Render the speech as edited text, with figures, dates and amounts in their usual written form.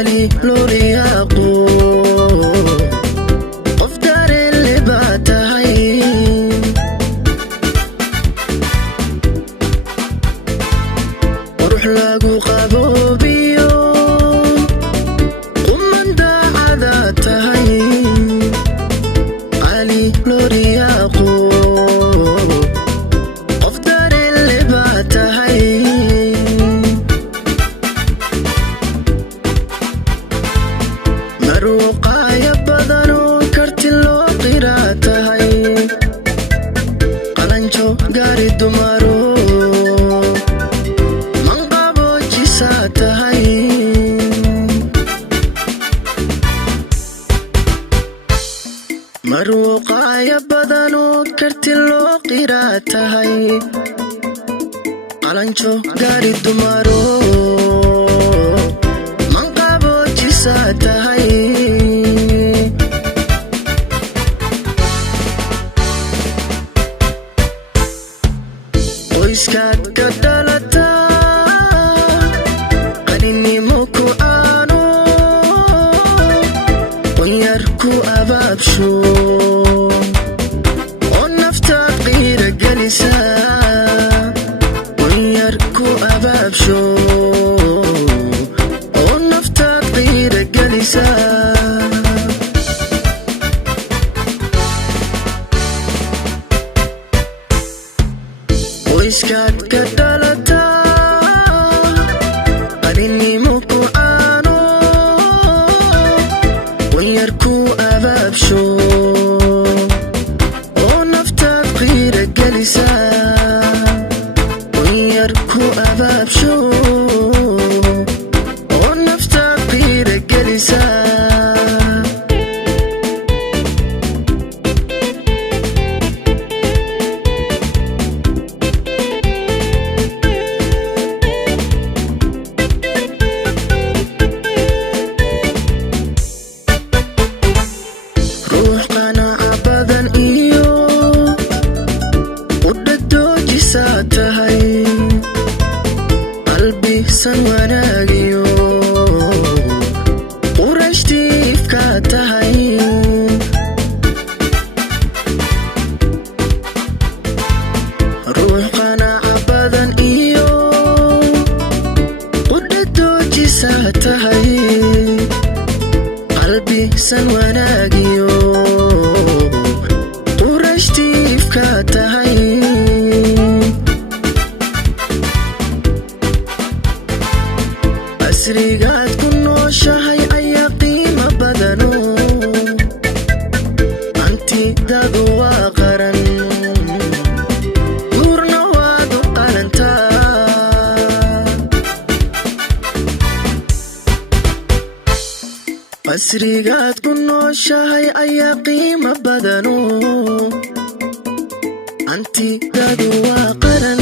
علي لورياقو قف دار اللي باتهاي وروح لاقو قابوبيو ومن دا عذاتهاي علي لورياقو قف دار اللي باتهاي مروقايا بدنو كرتلو قيراتهاي قلنجو غاري دمارو منقابو جيساتهاي مروقايا بدنو كرتلو قيراتهاي قلنجو غاري دمارو منقابو جيساتهاي qoyskaad ka dhalataa qaninimo ku aano qonyar ku abaabsho oo naftaad qiira gelisa qonyar ku abaabsho oo naftaad qiira gelisa qoyskaad ka dhalataa qaninimo ku aano qonyar ku abaabsho oo naftaad qiira gelisa qonyar ku abaabsho oo naftaad qiira gelisa qalbi san wanaagiyo qurashtiifka tahay ruux qanaaca badan iyo qudhadoojiisa tahay qalbi san wanaagiyo qurashtiifka tahay asrigaad ku nooshahay ayaa qiimo badano hantidaadu waa qaran nuurna waad u qalantaa asrigaad ku nooshahay ayaa qiimo badano hantidaadu waa qaran